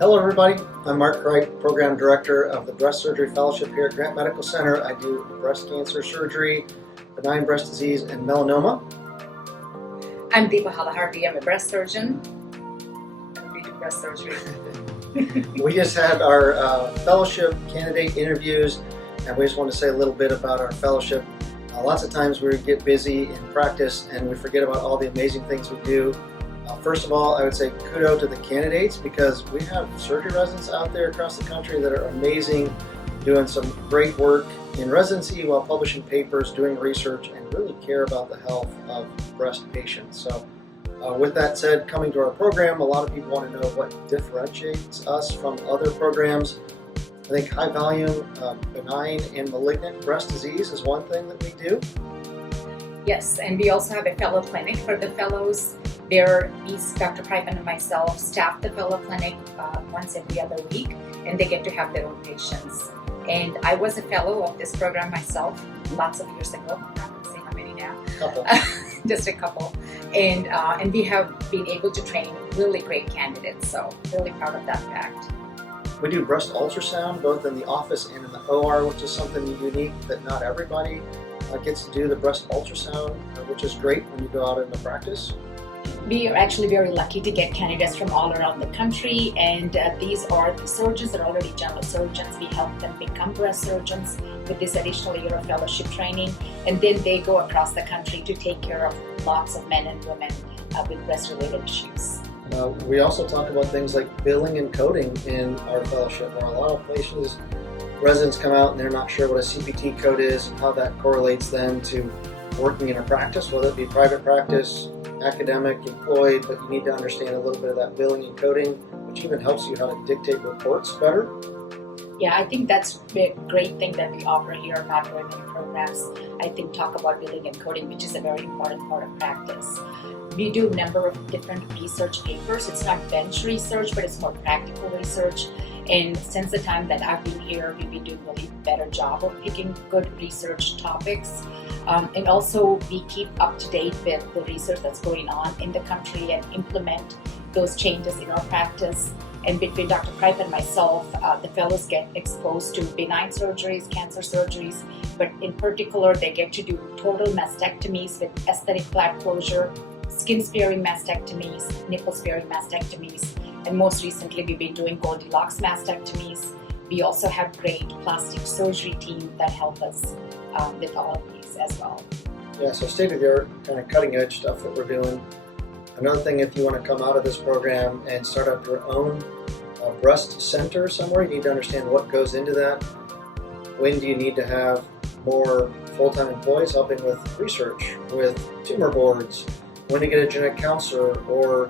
Hello everybody, I'm Mark Cripe, Program Director of the Breast Surgery Fellowship here at Grant Medical Center. I do breast cancer surgery, benign breast disease, and melanoma. I'm Deepa Halaharvi. I'm a breast surgeon. We do breast surgery. We just had our fellowship candidate interviews, and we just want to say a little bit about our fellowship. Lots of times we get busy in practice and we forget about all the amazing things we do. First of all, I would say kudos to the candidates, because we have surgery residents out there across the country that are amazing, doing some great work in residency while publishing papers, doing research, and really care about the health of breast patients. So with that said, coming to our program, a lot of people want to know what differentiates us from other programs. I think high volume, benign and malignant breast disease is one thing that we do. Yes, and we also have a fellow clinic for the fellows. There, Dr. Cripe and myself staff the fellow clinic once every other week, and they get to have their own patients. And I was a fellow of this program myself lots of years ago. I'm not going to say how many now. Couple. Just a couple. And we have been able to train really great candidates, so really proud of that fact. We do breast ultrasound both in the office and in the OR, which is something unique that not everybody gets to do, the breast ultrasound, which is great when you go out into practice. We are actually very lucky to get candidates from all around the country, and these are the surgeons that are already general surgeons. We help them become breast surgeons with this additional year of fellowship training, and then they go across the country to take care of lots of men and women with breast-related issues. We also talk about things like billing and coding in our fellowship, where a lot of places, residents come out and they're not sure what a CPT code is and how that correlates then to working in a practice, whether it be private practice, academic, employed, but you need to understand a little bit of that billing and coding, which even helps you how to dictate reports better. Yeah, I think that's a great thing that we offer here. Not very many programs, I think, talk about billing and coding, which is a very important part of practice. We do a number of different research papers. It's not bench research, but it's more practical research. And since the time that I've been here, we've been doing a really better job of picking good research topics. And also we keep up to date with the research that's going on in the country and implement those changes in our practice. And between Dr. Cripe and myself, the fellows get exposed to benign surgeries, cancer surgeries, but in particular, they get to do total mastectomies with aesthetic flat closure, skin-sparing mastectomies, nipple-sparing mastectomies, and most recently, we've been doing goldilocks mastectomies. We also have great plastic surgery team that help us with all of these as well. Yeah, so state-of-the-art, kind of cutting-edge stuff that we're doing. Another thing, if you want to come out of this program and start up your own breast center somewhere, you need to understand what goes into that. When do you need to have more full-time employees helping with research, with tumor boards, when to get a genetic counselor, or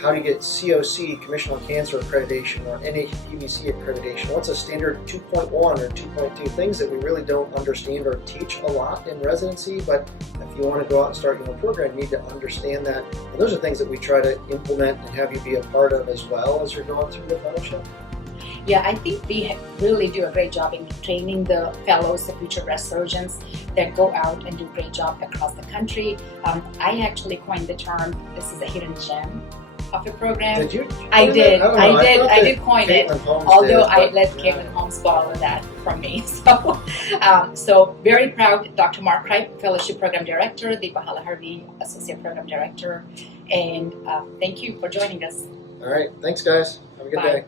how do you get COC, Commission on Cancer accreditation, or NHPBC accreditation? What's a standard 2.1 or 2.2? Things that we really don't understand or teach a lot in residency, but if you want to go out and start your own program, you need to understand that. And those are things that we try to implement and have you be a part of as well as you're going through the fellowship. Yeah, I think we really do a great job in training the fellows, the future breast surgeons that go out and do a great job across the country. I actually coined the term, this is a hidden gem of a program. Did you? I did coin it, although I let yeah. Caitlin Holmes borrow that from me. So very proud, Dr. Mark Cripe, Fellowship Program Director, Deepa Halaharvi, Associate Program Director, and thank you for joining us. All right, thanks guys. Have a good Bye. day.